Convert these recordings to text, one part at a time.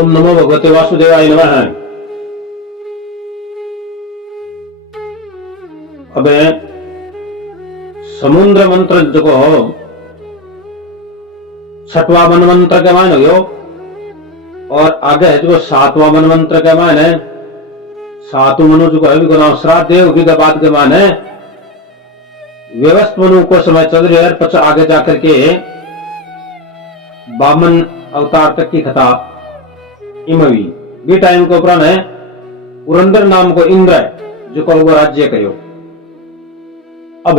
ओम नमो भगवते वासुदेवाय नमः। अब समुद्र मंत्र जो छठवा मन मंत्र के मान हो और आगे जो सातवां मन मंत्र के मान है सातु मनु जो है नाम श्राद्ध देव की बात के मान है व्यवस्थ मनु को समय चल रही है। पच आगे जाकर के बामन अवतार तक की कथा इमवी भी टाइम को उपरांत है पुरंदर नाम को इंद्र है जो को वो राज्य कहो। अब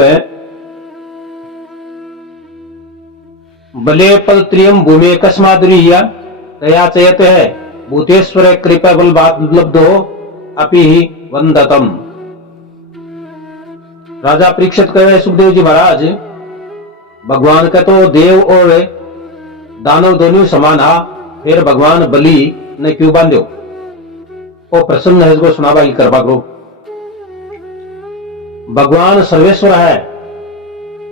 बले पद त्रियम भूमि कस्माद्रिया तया चयते है भूतेश्वर कृपा बल बात लब्धो अपि ही वंदतम। राजा परीक्षित कहे सुखदेव जी महाराज भगवान का तो देव और दानव दोनों समान हा फिर भगवान बलि ने क्यों बांध्यो वो प्रसन्न है इसको सुनावा ही करवा करो। भगवान सर्वेश्वर है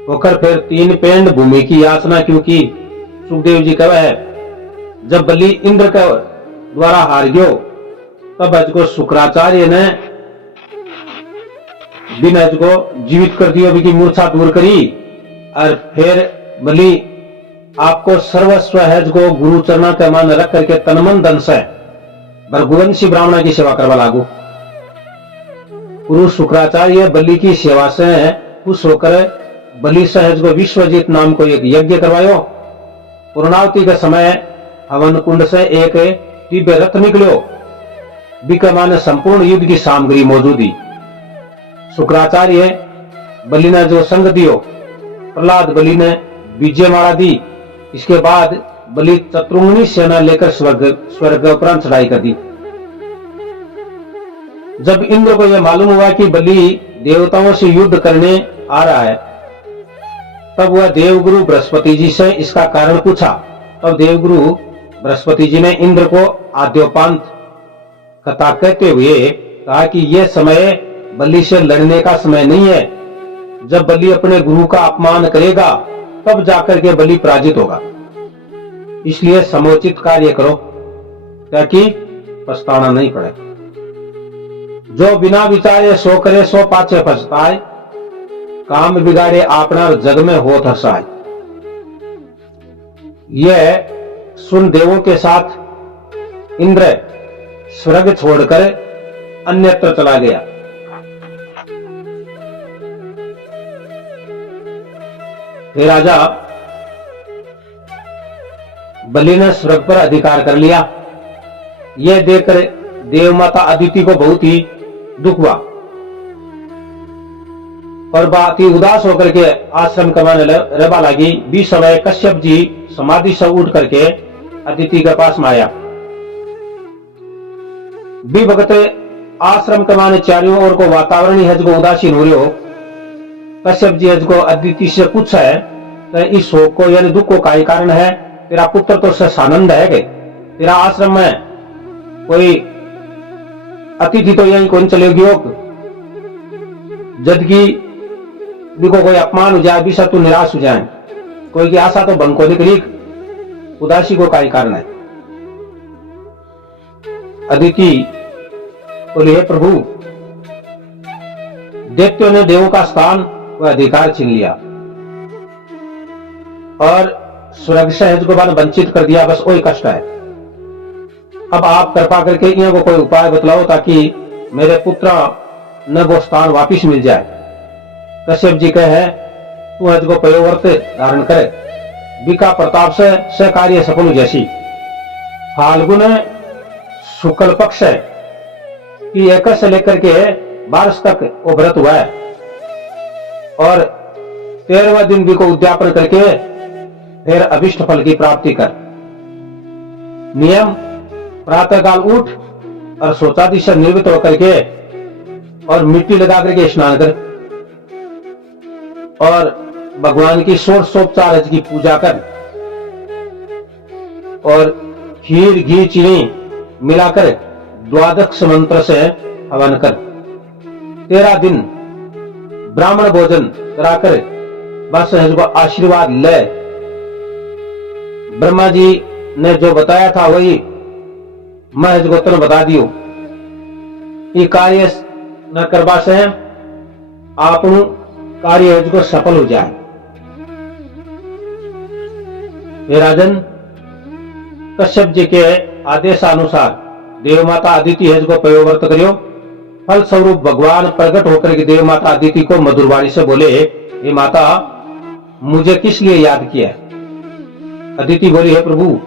होकर फिर तीन पेंड भूमि की याचना क्यों की। सुखदेव जी कहे है जब बलि इंद्र के द्वारा हार गयो तब इसको शुक्राचार्य ने बिना इसको जीवित कर दिया की मूर्छा दूर करी और फिर बलि आपको सर्वस्व है जो गुरु चरणा के मान रख करके तनमन धन से भरगुवंशी ब्राह्मण की सेवा करवा लागू। गुरु शुक्राचार्य बलि की सेवा से खुश होकर बलि सहज को विश्वजीत नाम को एक यज्ञ करवायो। पूर्णावती के समय हवन कुंड से एक दिव्य रथ निकलो बिकमान संपूर्ण युद्ध की सामग्री मौजूदी। शुक्राचार्य बलि ने जो संग दियो प्रहलाद बलि ने विजय माला दी। इसके बाद बलि चतुर्मुनि सेना लेकर स्वर्ग उपरांत चढ़ाई कर दी। जब इंद्र को यह मालूम हुआ कि बलि देवताओं से युद्ध करने आ रहा है तब वह देवगुरु बृहस्पति जी से इसका कारण पूछा। तब देवगुरु बृहस्पति जी ने इंद्र को आद्योपांत कथा कहते हुए कहा कि यह समय बलि से लड़ने का समय नहीं है। जब बलि अपने गुरु का अपमान करेगा तब जाकर के बलि पराजित होगा। इसलिए समुचित कार्य करो ताकि पछताना नहीं पड़े। जो बिना विचारे सो करे सो पाछे पछताए काम बिगाड़े अपना जग में होत हसाए। यह सुन देवों के साथ इंद्र स्वर्ग छोड़कर अन्यत्र चला गया। हे राजा बलि ने स्वर्ग पर अधिकार कर लिया। यह देखकर देव माता अदिति को बहुत ही दुख हुआ और बात ही उदास होकर के आश्रम कमाने रहबा लगी। भी समय कश्यप जी समाधि से उठ करके अदिति के पास में आया। भी भगत आश्रम कमाने चारों ओर को वातावरण हज को उदासीन हो रहे हो। कश्यप जी हज को अदिति से पूछा है तो इस शोक को यानी दुख को का कारण है। तेरा पुत्र तो सानंद है कि तेरा आश्रम में कोई अतिथि तो यही कौन चलेगी जबकि देखो कोई अपमान हो जाए भी सब तू निराश हो जाए कोई की आशा तो बंद को निकली उदासी को का कारण है। अदिति बोले हे प्रभु दैत्यों ने देवों का स्थान व अधिकार छीन लिया और स्वर्ग से को बाद वंचित कर दिया। बस वही कष्ट है। अब आप कृपा करके इन को कोई उपाय बतलाओ ताकि मेरे पुत्र न वो स्थान वापिस मिल जाए। कश्यप जी कहे तू हज को पयोवर्त धारण करे बिका प्रताप से कार्य सफल जैसी। फाल्गुन शुक्ल पक्ष है कि 21 से लेकर के 12 तक वो व्रत हुआ है और 13वें दिन भी को उद्यापन करके फिर अभिष्ट फल की प्राप्ति कर। नियम प्रातःकाल उठ और शौचादि से निर्वृत्त होकर के और मिट्टी लगा करके स्नान कर और भगवान की षोडशोपचार की पूजा कर और खीर घी चीनी मिलाकर द्वादश मंत्र से हवन कर। 13 दिन ब्राह्मण भोजन कराकर बस आशीर्वाद ले। ब्रह्मा जी ने जो बताया था वही मैं को तुम बता दियो ये कार्य न करवा से आपनु कार्य को सफल हो जाए। हे राजन, कश्यप जी के आदेशानुसार देव माता अदिति हज को प्रयोगव्रत करियो। फल स्वरूप भगवान प्रकट होकर के देव माता अदिति को मधुरवाणी से बोले, हे माता, मुझे किस लिए याद किया? अदिति बोली, हे प्रभु,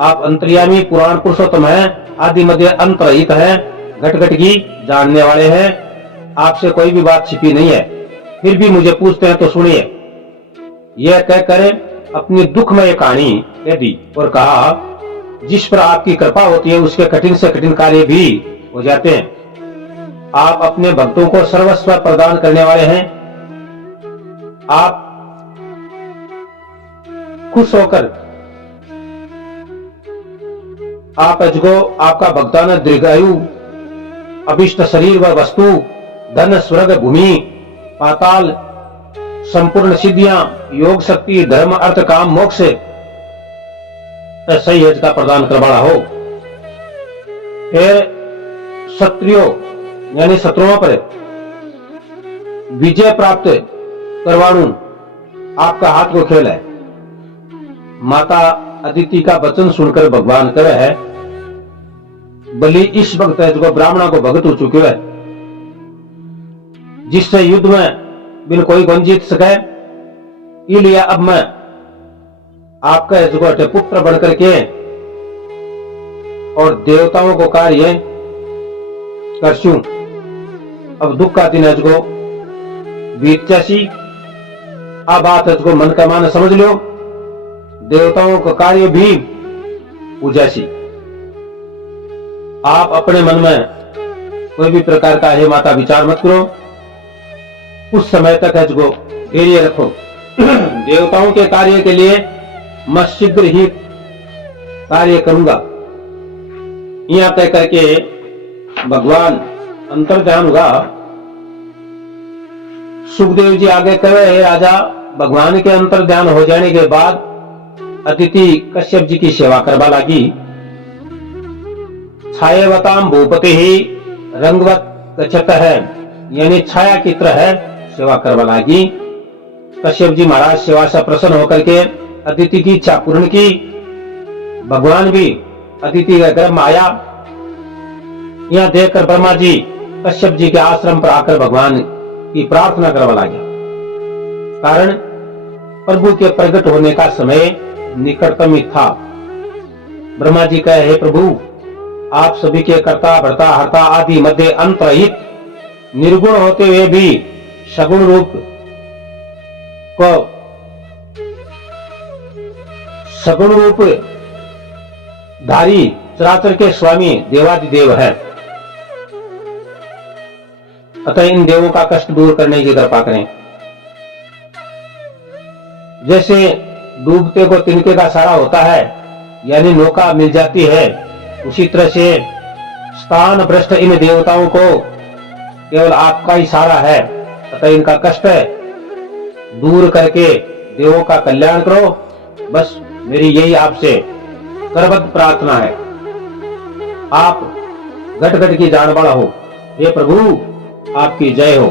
आप अंतर्यामी पुराण पुरुषोत्तम हैं, आदि मध्य अंत रहित हैं, घट घट की जानने वाले हैं, आपसे कोई भी बात छिपी नहीं है, फिर भी मुझे पूछते हैं तो सुनिए। यह कहकर अपनी दुखमय कहानी कह दी और कहा, जिस पर आपकी कृपा होती है उसके कठिन से कठिन कार्य भी हो जाते हैं। आप अपने भक्तों को सर्वस्व प्रदान करने वाले हैं। आप खुश होकर आप अजगो आपका भक्तान दीर्घायु, अभिष्ट शरीर व वस्तु, धन, स्वर्ग, भूमि, पाताल, संपूर्ण सिद्धियां, योग शक्ति, धर्म, अर्थ, काम, मोक्ष सही हज का प्रदान करवाना हो। फिर क्षत्रियों यानी शत्रुओं पर विजय प्राप्त करवाणु आपका हाथ को खेल है। माता अदिति का वचन सुनकर भगवान कह है, बलि इस वक्त है जो ब्राह्मणों को भगत हो चुके है, जिससे युद्ध में बिन कोई कौन जीत सके। इसलिए अब मैं आपका जो पुत्र बनकर के और देवताओं को कार्य करशू। अब दुख का दिन को बीत जासी। अब बात को मन का मान समझ लो, देवताओं का कार्य भी पूजासी। आप अपने मन में कोई भी प्रकार का हे माता विचार मत करो, उस समय तक हज को धैर्य रखो। देवताओं के कार्य के लिए मैं शीघ्र ही कार्य करूंगा। यहां तय करके भगवान अंतर्ध्यान होगा। सुखदेव जी आगे कहे, हे राजा, भगवान के अंतर्ध्यान हो जाने के बाद अदिति कश्यप जी की सेवा करवा लगी। छायावताम भूपति ही रंगवत गच्छत है, यानी छाया की तरह सेवा करवा लगी। कश्यप जी महाराज सेवा से प्रसन्न होकर के अदिति की इच्छा पूर्ण की। भगवान भी अदिति के गर्भ में आया। यहां देखकर ब्रह्मा जी कश्यप जी के आश्रम पर आकर भगवान की प्रार्थना करवा लगे। कारण प्रभु के प्रकट होने का समय निकटतम ही था। ब्रह्मा जी कहे, हे प्रभु, आप सभी के कर्ता, भर्ता, हर्ता, आदि, मध्य, अंत रहित, निर्गुण होते हुए भी सगुण रूप को सगुण रूप धारी चराचर के स्वामी देवादिदेव है। अतः इन देवों का कष्ट दूर करने की कृपा करें। जैसे डूबते को तिनके का सहारा होता है, यानी नौका मिल जाती है, उसी तरह से स्थान भ्रष्ट इन देवताओं को केवल आपका ही सहारा है। अतः इनका कष्ट दूर करके देवों का कल्याण करो। बस मेरी यही आपसे करबद्ध प्रार्थना है। आप घट घट की जान वाला हो। हे प्रभु, आपकी जय हो।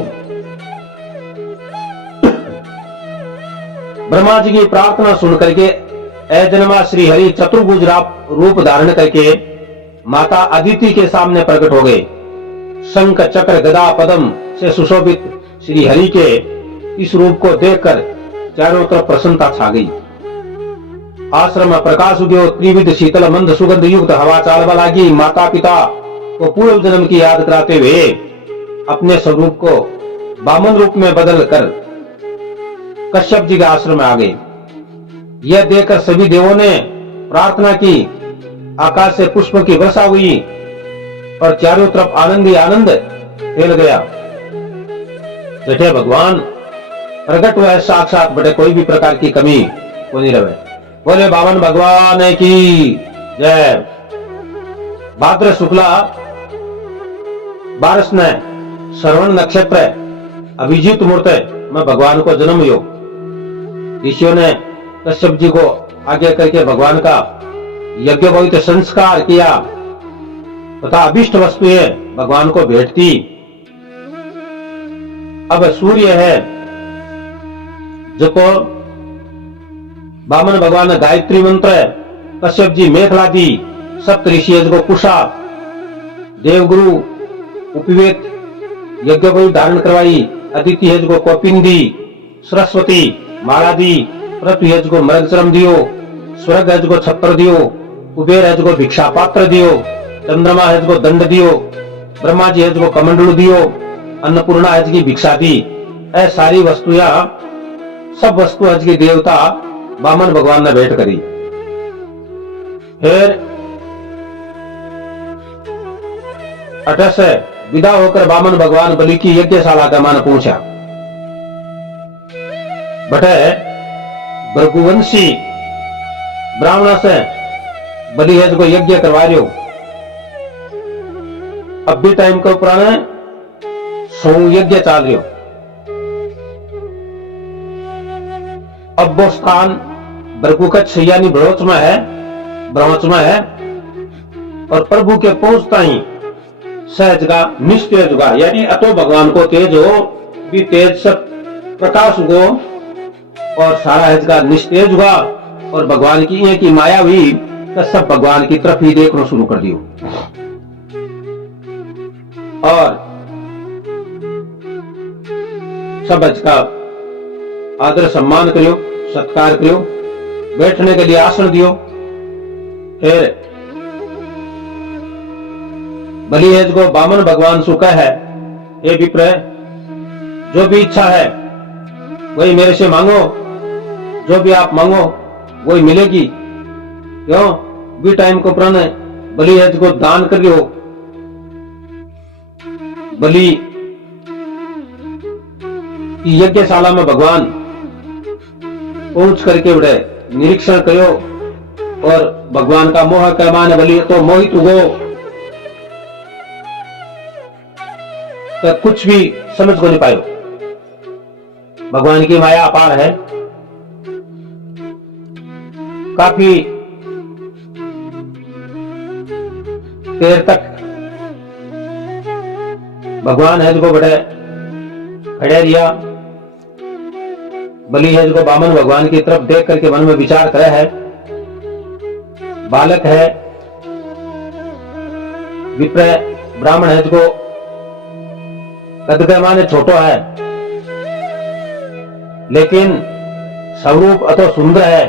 ब्रह्मा जी की प्रार्थना सुनकर के अजन्मा श्री हरि चतुर्भुज रूप धारण करके माता अदिति के सामने प्रकट हो गए। शंख, चक्र, गदा, पद्म से सुशोभित श्री हरि के इस रूप को देखकर चारों तरफ प्रसन्नता छा गई। आश्रम में प्रकाश उद्यो, त्रिविध शीतल मंद सुगंध युक्त हवा चालवा लगी। माता पिता को पूर्व जन्म की याद कराते हुए अपने स्वरूप को वामन रूप में बदल कर कश्यप जी के आश्रम में आ गए। यह देखकर सभी देवों ने प्रार्थना की। आकाश से पुष्प की वर्षा हुई और चारों तरफ आनंद ही आनंद फैल गया। बैठे भगवान प्रकट हुआ है साक्षात, बटे कोई भी प्रकार की कमी को नहीं रहे। बोले बावन भगवान की जय। भाद्र शुक्ला बारस ने श्रवण नक्षत्र अभिजीत मुहूर्त में भगवान को जन्म हुआ। ऋषियों ने कश्यप जी को आगे करके भगवान का यज्ञोपवीत संस्कार किया तथा अभिष्ट वस्तुएं भगवान को भेंटती। अब सूर्य है जिसको वामन भगवान ने गायत्री मंत्र, कश्यप जी मेखला दी, सप्त ऋषि को कुशा, देवगुरु उपवेत यज्ञ को धारण करवाई, अदिति हेज को कौपिन दी, सरस्वती माला दी, पृथ्वी हेज को मृगचरम दियो, स्वर्ग हेज को छत्र दियो, कुबेर हेज को भिक्षा पात्र दियो, चंद्रमा हेज को दंड दियो, ब्रह्मा जी हेज को कमंडलू दियो, अन्नपूर्णा हेज की भिक्षा दी। ऐ सारी वस्तुया सब वस्तु हेज की देवता वामन भगवान ने भेंट करी। फिर अठ से विदा होकर वामन भगवान बलि की यज्ञशाला का मान पहुंचा। बटे भृगुवंशी ब्राह्मण से बलि हेज को यज्ञ करवा रहे हो। अब भी टाइम के पुराने सौ यज्ञ चाल रहे हो। अब वो स्थान भृगुकच्छ यानी ब्रोच में है और प्रभु के पहुंचता ही सहज का निस्तेज होगा, यानी अतो भगवान को तेज हो भी तेज से प्रकाश हो और सारा हेज का निस्तेज हुआ और भगवान की ये की माया हुई तो सब भगवान की तरफ ही देखना शुरू कर दियो और सब हेज का आदर सम्मान करियो, सत्कार करियो, बैठने के लिए आसन दियो। फिर बलि हेज को वामन भगवान सुखा है, ये विप्र जो भी इच्छा है वही मेरे से मांगो, जो भी आप मांगो वही मिलेगी। क्यों भी टाइम को पुराने बलि हेज को दान कर लियो। बलि की यज्ञशाला में भगवान पहुंच करके बड़े निरीक्षण करो और भगवान का मोह का मान बलि तो मोहित हो तो कुछ भी समझ को नहीं पायो। भगवान की माया अपार है। काफी देर तक भगवान हेज को बड़े खड़े रिया। बलि हेज को वामन भगवान की तरफ देख करके मन में विचार करे है, बालक है, विप्र ब्राह्मण हेज को कद के माने छोटो है लेकिन स्वरूप अतो सुंदर है,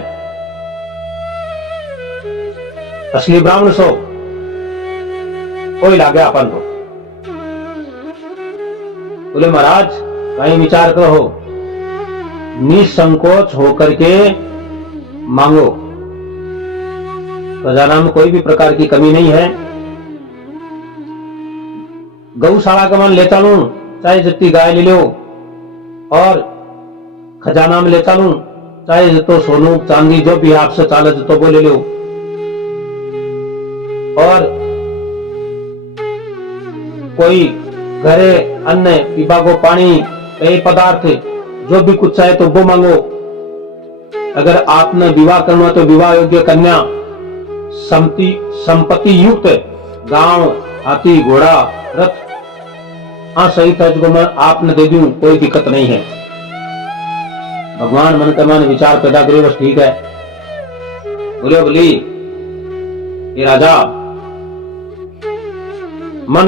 असली ब्राह्मण सो कोई लागे अपन को। बोले महाराज कहीं विचार करो, निसंकोच होकर के मांगो, खजाना में कोई भी प्रकार की कमी नहीं है। गौशाला का मान ले चलूं, चाहे जितनी गाय ले लो और खजाना में ले चलूं, चाहे जितो सोनू चांदी जो भी आपसे चाले जितो वो ले लो और कोई घरे अन्न पीबा को पानी पेय पदार्थ जो भी कुछ चाहे तो वो मांगो। अगर आपने विवाह करना तो विवाह योग्य कन्या, संपत्ति युक्त गांव, हाथी, घोड़ा, रथ सही था जो मैं आपने दे दूं, कोई दिक्कत नहीं है। भगवान मन का मन विचार पैदा करे बस ठीक है। बोले बोली ये राजा मन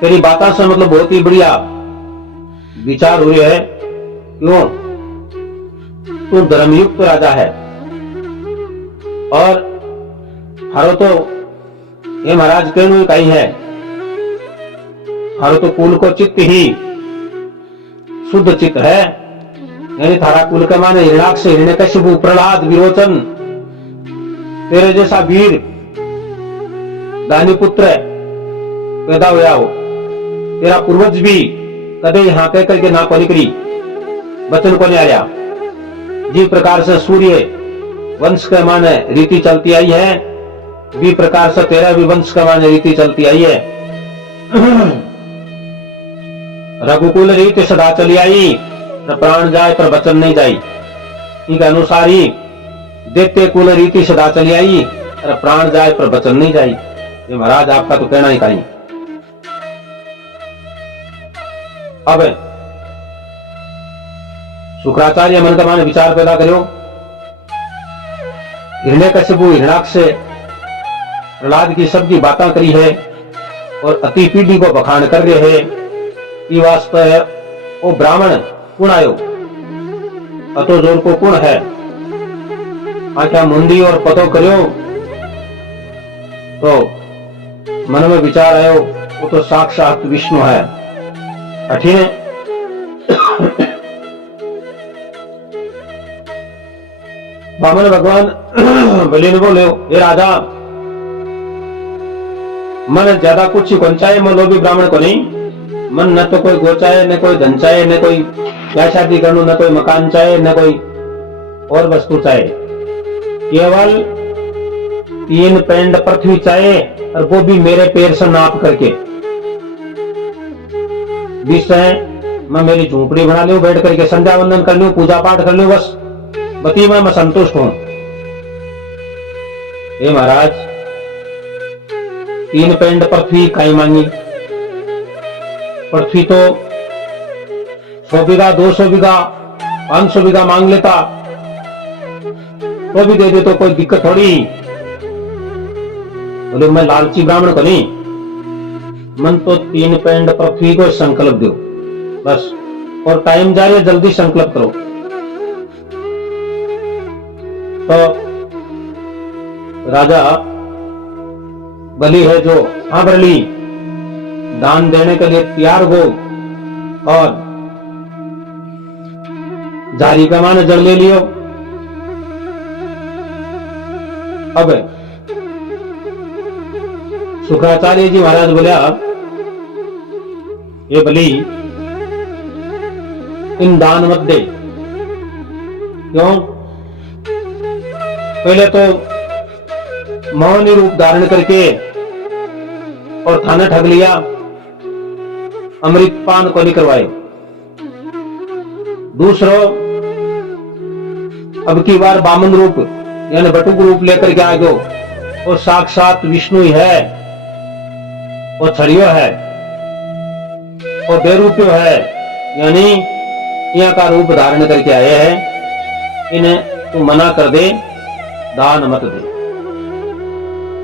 तेरी बातों से मतलब बहुत ही बढ़िया विचार हो रहे है। क्यों तू धर्मयुक्त राजा है और हारो तो ये महाराज कहने कहीं है, हारो तो कुल को चित्त ही शुद्ध चित्त है, यानी थारा कुल के माने हिरणाक्ष, हिरण्यकशिपु, प्रहलाद, विरोचन, तेरे जैसा वीर दानी पुत्र पैदा हुआ हो। तेरा पूर्वज भी कदे यहाँ कह करके ना को निकली, वचन को नहीं आया। जिस प्रकार से सूर्य वंश के माने रीति चलती आई है, भी प्रकार से तेरा भी वंश के माने रीति चलती आई है। रघुकुल रीति सदा चली आई, न प्राण जाए पर वचन नहीं जाई। इनके अनुसार ही दैत्य कुल रीति सदा चली आई, अरे प्राण जाए पर वचन नहीं जाए। ये महाराज आपका तो कहना ही कहीं। अब शुक्राचार्य मन का मान विचार पैदा करो। हिरण्यकशिपु हिरणाक्ष से प्रहलाद की सबकी बातें करी है और अति पीढ़ी को बखान कर रहे हैं कि वास्तव वो ब्राह्मण कौन आयो, अतो जोर को कौन है, आख्या मुंदी और पतो करो। तो मन में विचार आयो वो तो साक्षात विष्णु है। अठीने बामन भगवान बलि ने बोले, हे राजा मन ज्यादा कुछ ही कौन चाहे, मन लोभी ब्राह्मण को नहीं। मन न तो कोई गो चाहे, न कोई धन चाहे, न कोई क्या शादी करनू, न कोई मकान चाहे, न कोई और वस्तु चाहे। केवल 3 पेंड पृथ्वी चाहे और वो भी मेरे पैर से नाप करके। विषय मैं मेरी झोपड़ी बना लूं, बैठ करके संध्या वंदन कर लूं, पूजा पाठ कर लूं, बस बती मैं संतुष्ट हूं। हे महाराज 3 पेंड पृथ्वी काई मांगी? पृथ्वी तो 100 बीघा 200 बीघा 500 बीघा मांग लेता तो भी दे दे, तो कोई दिक्कत थोड़ी। बोले मैं लालची ब्राह्मण को नहीं, मन तो 3 पेंड पृथ्वी को संकल्प दो बस, और टाइम जा रही है, जल्दी संकल्प करो। तो राजा बलि है जो, हाँ बलि दान देने के लिए तैयार हो, और जारी का मान जल ले लियो। अब शुक्राचार्य जी महाराज बोलिया, ये बलि इन दान मत दे। क्यों? पहले तो मौनी रूप धारण करके और थाना ठग लिया, अमृत पान को नहीं करवाए। दूसरो अब की बार बामन रूप यानी बटुक रूप लेकर के आ गयो, और साक्षात विष्णु ही है, और छड़ियो है, और बेरूपियो है, यानी यहाँ का रूप धारण करके आए हैं। इन्हें तू मना कर दे, दान मत दे।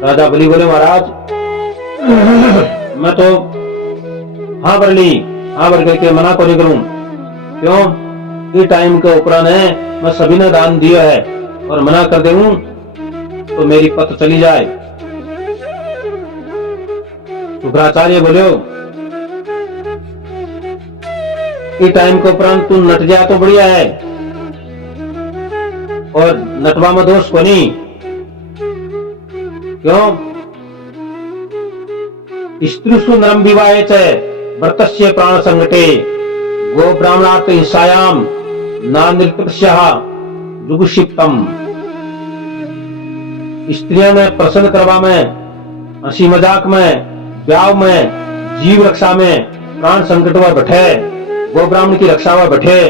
राजा बलि बोले, महाराज मैं तो हाँ बरली हाँ बर करके मना को नहीं करूं। क्यों? ये टाइम के उपरांत है, मैं सभी ने दान दिया है, और मना कर दूं तो मेरी पत चली जाए। शुक्राचार्य बोले, ये टाइम के उपरांत तू नट जाए तो बढ़िया है, और नटवा में दोष को नहीं। क्यों? स्त्रीषु नरम विवाहे च व्रतस्य प्राण संकटे गो ब्राह्मणार्थ हिंसायाम ना नृत्यस्यः जुगुषिप्तम। स्त्रियों में प्रसन्न करवा में, हंसी मजाक में, ब्याह में, जीव रक्षा में प्राण संकट में बैठे, गो ब्राह्मण की रक्षा में बैठे,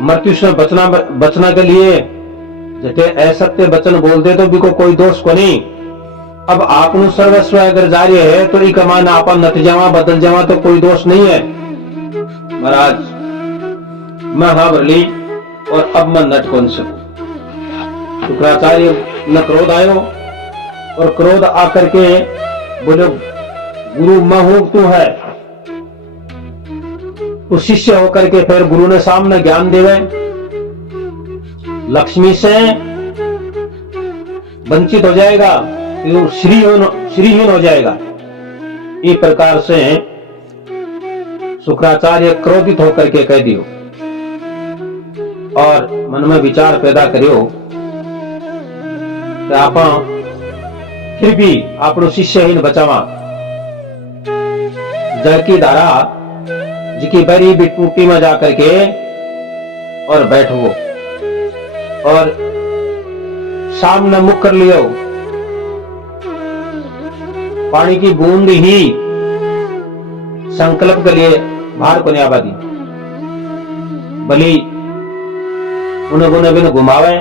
मृत्यु से बचना के लिए जटे असत्य वचन बोल दे तो भी को कोई दोष को नहीं। अब आपनु सर्वस्व अगर जारी है तो एक मान आप नट जावा बदल जावा तो कोई दोष नहीं है। महाराज मैं हाँ बरली, और अब मैं नट कौन सकूं। शुक्राचार्य न क्रोध आयो, और क्रोध आकर के बोले, गुरु मैं हूं तू है। तो शिष्य होकर के फिर गुरु ने सामने ज्ञान देवे, लक्ष्मी से वंचित हो जाएगा, श्रीहीन हो जाएगा। इस प्रकार से शुक्राचार्य क्रोधित होकर के कह दियो, और मन में विचार पैदा करियो कि आप फिर भी आपनो शिष्यहीन बचावा। जल की धारा जिकी बरी भी टूटी में जाकर के और बैठो, और सामने मुख कर लियो, पानी की बूंद ही संकल्प के लिए बाहर को नहीं आबादी। बलि उन्हें बिन घुमावे,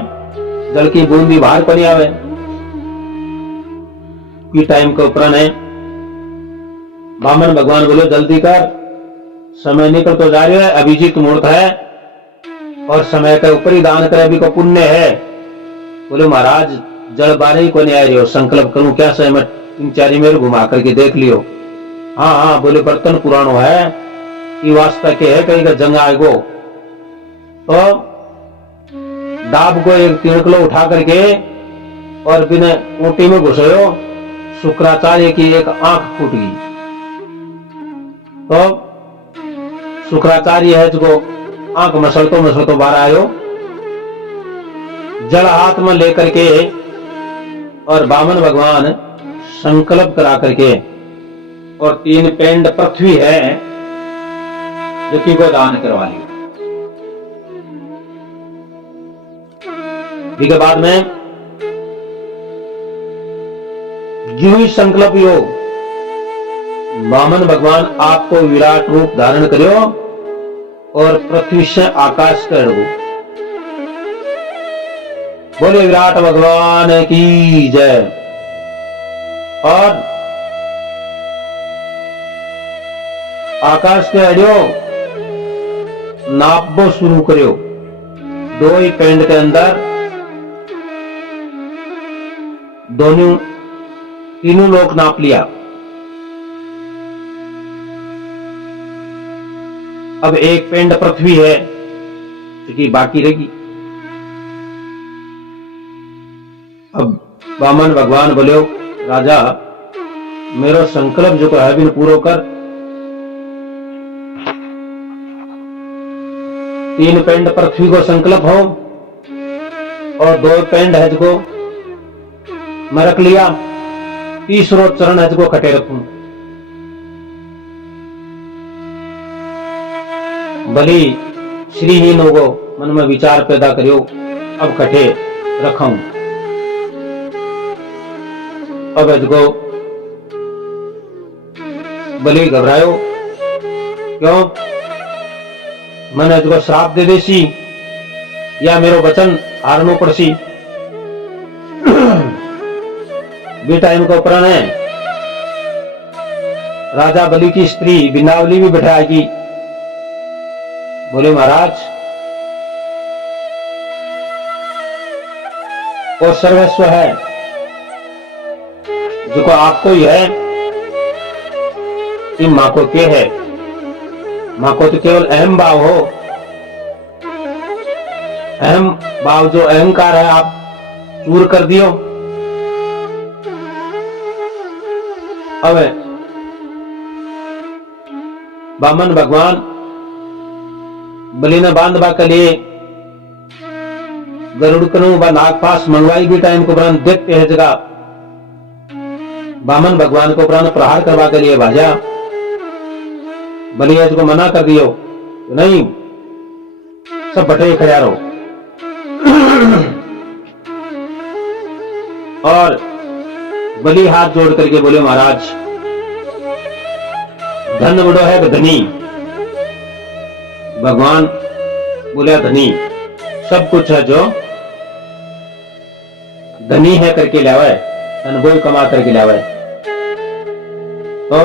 जल की बूंदी बाहर को नहीं आवे। की टाइम के ऊपर है। बामन भगवान बोले जल्दी कर, समय निकल तो जा रहा है, अभिजीत मुहूर्त है और समय के ऊपर ही दान करे, अभी को पुण्य है। बोले महाराज जल बारे को नहीं आ रही हो, संकल्प करूं क्या समय में 3-4 मेरे घुमा करके देख लियो। हाँ हाँ बोले बर्तन पुरानो है, ये वास्ता के है कहीं का जंग आएगो। तो डाब को एक तिणकलो उठा करके और बिना ऊटी में घुसोयो, शुक्राचार्य की एक आंख फूट गई। तो शुक्राचार्य है जो आंख मसलतो बाहर आयो, जल हाथ में लेकर के और बामन भगवान संकल्प करा करके और 3 पेंड पृथ्वी है जो कि को दान करवा लिया। के बाद में जो ही संकल्प यो बामन भगवान आपको विराट रूप धारण करो और पृथ्वी से आकाश कर दो। बोले विराट भगवान की जय। और आकाश के अड़ियो नापबो शुरू करो, 2 ही पेंड के अंदर तीनों लोग नाप लिया। अब एक पेंड पृथ्वी है क्योंकि बाकी रहेगी। अब बामन भगवान बोले राजा मेरो संकल्प जो है बिन पूरो कर। 3 पेंड पृथ्वी को संकल्प हो और 2 पेंड है को मैं रख लिया, 30रो चरण है को खटे रखूं। भली श्रीहीन होगो मन में विचार पैदा करियो, अब कठे रखाऊं। अब इसको भली घबरायो, क्यों मैंने इसको श्राप दे देसी या मेरो वचन हारनो पड़सी। बेटा इनको प्रण है, राजा बलि की स्त्री बिंदावली भी बैठाएगी। बोले महाराज वो सर्वस्व है जो को आपको ही है, कि मां को क्या है, मां को तो केवल अहम भाव हो, अहम भाव जो अहंकार है आप चूर कर दियो। अब बामन भगवान बलि ने बांधवा के लिए गरुड़ कनु व नागपास मंगवाई भी टाइम को प्राण देखते हैं जगह बामन भगवान को प्राण प्रहार करवा के लिए भाजा। बलि को मना कर दियो, नहीं सब बटे खड़ा रहो। और बलि हाथ जोड़ करके बोले महाराज धन बड़ो है धनी। भगवान बोले धनी सब कुछ है जो धनी है करके लावे, धन वो कमा करके लावे। तो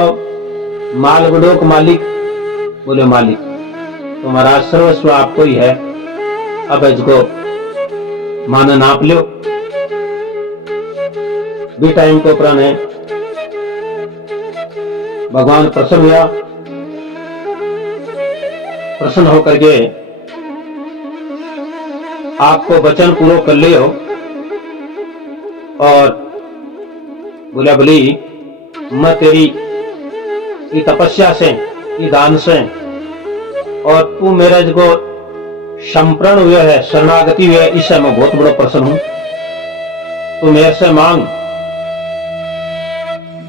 माल बड़ो को मालिक, बोले मालिक तो महाराज सर्वस्व आपको ही है। अब इसको माना नाप लो। भी टाइम को प्राण है भगवान प्रसन्न हुआ, प्रसन्न होकर के आपको वचन पूरा कर लियो और बोला बलि मैं तेरी ये तपस्या से ये दान से और तू मेरा जो संप्रण हुआ है शरणागति हुआ है इससे मैं बहुत बड़ा प्रसन्न हूं, तू मेरे से मांग।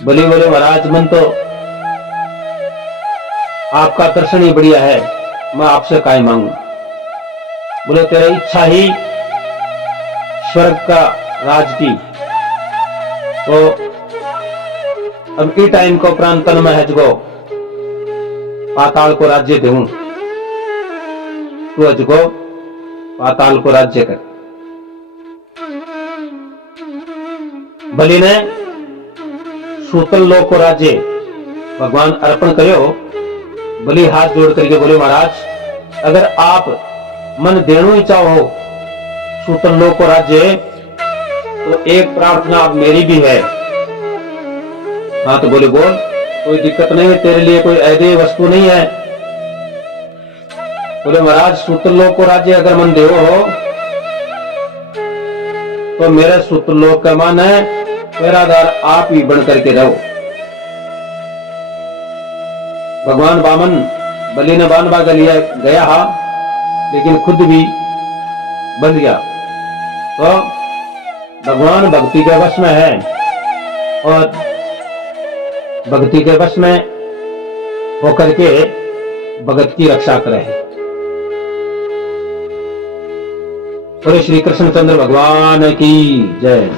बलि बोले महाराज मन तो आपका दर्शन ही बढ़िया है, मैं आपसे काय मांगू। बोले तेरा इच्छा ही स्वर्ग का राज की। तो अब के टाइम को प्राण तन में है जो पाताल को राज्य दूं, तू अजको पाताल को राज्य कर। बलि ने सूतल लोक को राज्य भगवान अर्पण करो। बलि हाथ जोड़ करके बोले, महाराज अगर आप मन देणु ही चाहो सूतल लोक को राज्य, तो एक प्रार्थना अब मेरी भी है। हाँ तो बोले बोल, कोई दिक्कत नहीं है, तेरे लिए कोई अदेय वस्तु नहीं है। बोले महाराज सूतल लोक को राज्य अगर मन देव हो तो मेरे सूतल लोक का मन है पहरादार आप ही बन करके रहो। भगवान वामन बलि ने बाण बाग लिया गया, लेकिन खुद भी बन गया। तो भगवान भक्ति के वश में है और भक्ति के वश में होकर के भगत की रक्षा करे। बोले श्री कृष्णचंद्र भगवान की जय।